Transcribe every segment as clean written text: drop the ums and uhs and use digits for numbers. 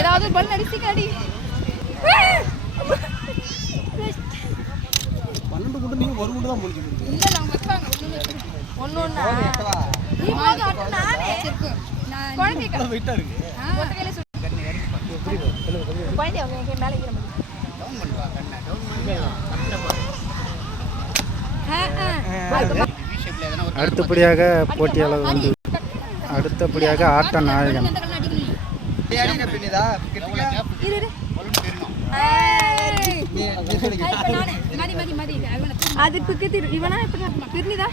ஏதாவது பல் அடிச்சு காடி 12 குண்டு நீங்க ஒரு குண்டு தான் முடிச்சிருக்கீங்க. இல்ல அவங்க வைப்பாங்க ஒண்ணொண்ணா நீ போக அட்ட நானே நான் குழந்தை வெயிட்டா இருக்கு. ஒட்டகையில குழந்தை அவங்க எங்க மேல ஏற முடியும். டவுன் பண்ணுவா கண்ணா டவுன் பண்ணி அடுத்தபடியாக போட்டியாளர் வந்து அடுத்தபடியாக ஆட்ட நாயகன் அதுக்கு இவனா பிரினிதா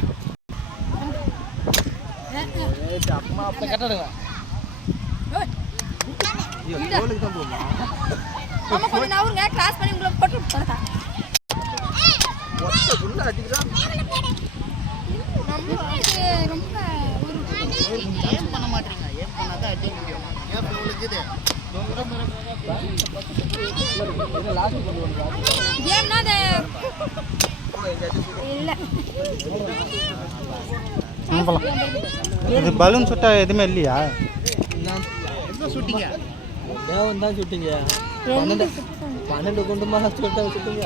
அம்மா அப்ப கட்டடுங்க. அம்மா கொஞ்சம் நவருங்க கிராஸ் பண்ணி உங்களை போட்டு விட்டா ஒத்த குள்ள அடிக்குதா ரொம்ப ஒரு ஏம் பண்ண மாட்டீங்க. ஏம் பண்ணாதான் அடி முடியும். ஏன் உங்களுக்கு இது இது லாஸ்ட் பண்ணுவாங்க. ஏன்னா இல்ல இது பலூன் சுட்டா எதுவுமே இல்லையா? என்ன ஷூட்டிங்க? தேவன் தான் ஷூட்டிங்க. 12 குண்டுமா சுட்டீங்க.